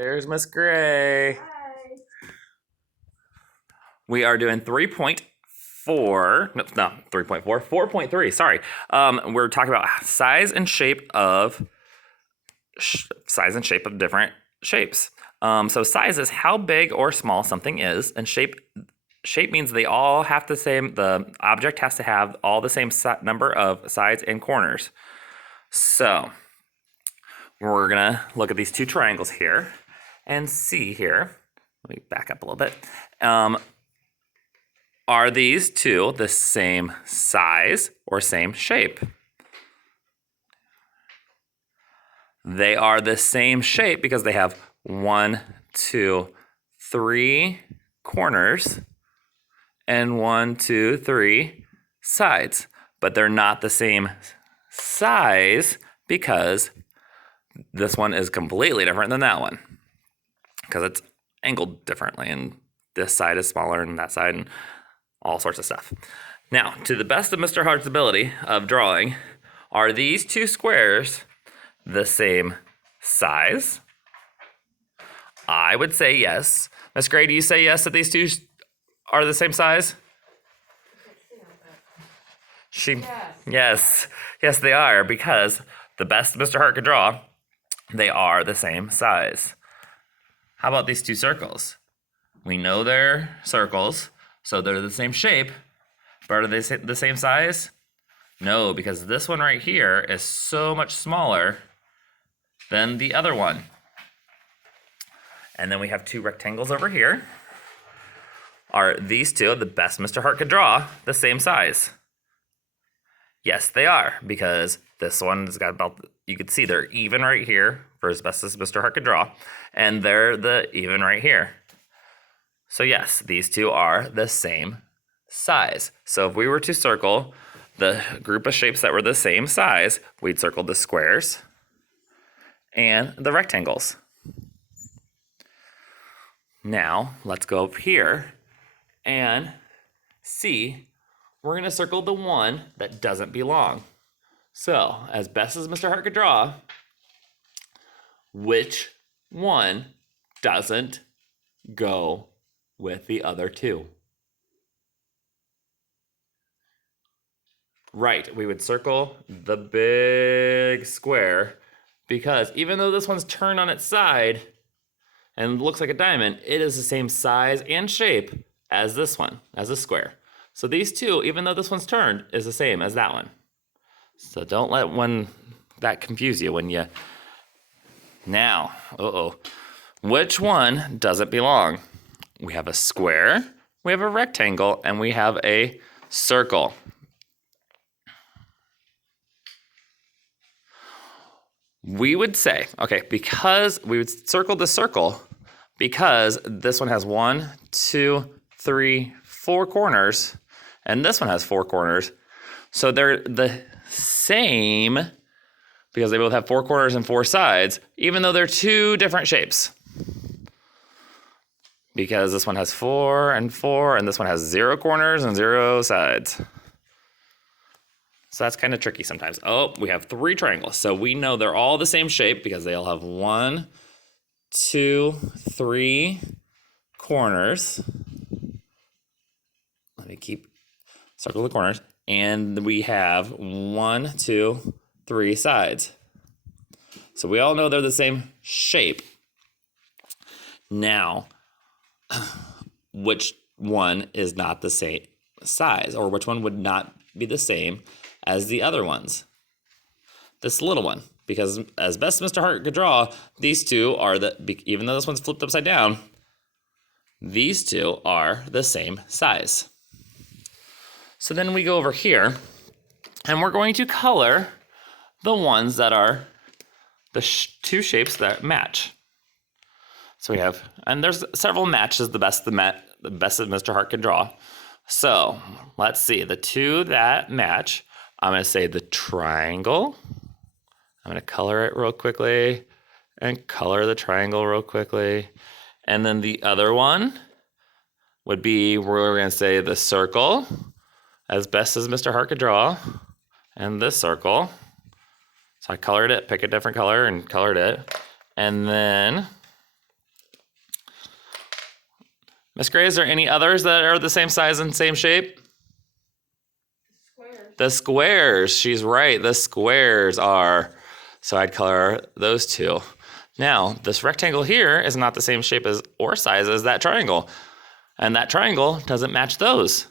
There's Miss Gray. Hi. We are doing 3.4. No, 3.4. 4.3. Sorry. We're talking about size and shape of different shapes. So size is how big or small something is, and shape means they all have the same. The object has to have all the same number of sides and corners. So we're gonna look at these two triangles here and see here. Let me back up a little bit. Are these two the same size or same shape? They are the same shape because they have 1, 2, 3 corners and 1, 2, 3 sides. But they're not the same size because this one is completely different than that one because it's angled differently, and this side is smaller than that side, and all sorts of stuff. Now, to the best of Mr. Hart's ability of drawing, are these two squares the same size? I would say yes. Miss Gray, do you say yes that these two are the same size? Yes, they are, because the best Mr. Hart could draw, they are the same size. How about these two circles? We know they're circles, so they're the same shape, but are they the same size? No, because this one right here is so much smaller than the other one. And then we have two rectangles over here. Are these two, the best Mr. Hart could draw, the same size? Yes, they are, because this one's got about, you can see they're even right here for as best as Mr. Hart could draw, and they're the even right here. So yes, these two are the same size. So if we were to circle the group of shapes that were the same size, we'd circle the squares and the rectangles. Now, let's go up here and see. We're going to circle the one that doesn't belong. So, as best as Mr. Hart could draw, which one doesn't go with the other two? Right, we would circle the big square, because even though this one's turned on its side and looks like a diamond, it is the same size and shape as this one, as a square. So these two, even though this one's turned, is the same as that one. So don't let that confuse you when you... Now, which one doesn't belong? We have a square, we have a rectangle, and we have a circle. We would say, because we would circle the circle, because this one has 1, 2, 3, 4 corners, and this one has 4 corners. So they're the same because they both have 4 corners and 4 sides, even though they're two different shapes. Because this one has 4 and 4, and this one has 0 corners and 0 sides. So that's kind of tricky sometimes. Oh, we have 3 triangles. So we know they're all the same shape because they all have 1, 2, 3 corners. Let me circle the corners. And we have 1, 2, 3 sides. So we all know they're the same shape. Now, which one is not the same size, or which one would not be the same as the other ones? This little one, because as best Mr. Hart could draw, these two are even though this one's flipped upside down, these two are the same size. So then we go over here, and we're going to color the ones that are the two shapes that match. So we have, and there's several matches, the best that Mr. Hart can draw. So let's see, the two that match, I'm going to say the triangle. I'm going to color it real quickly and color the triangle real quickly. And then the other one would be, we're going to say the circle, as best as Mr. Hart could draw, and this circle. So I colored it, pick a different color and colored it. And then Miss Gray, is there any others that are the same size and same shape? Squares. The squares. She's right. The squares are. So I'd color those two. Now, this rectangle here is not the same shape as or size as that triangle. And that triangle doesn't match those.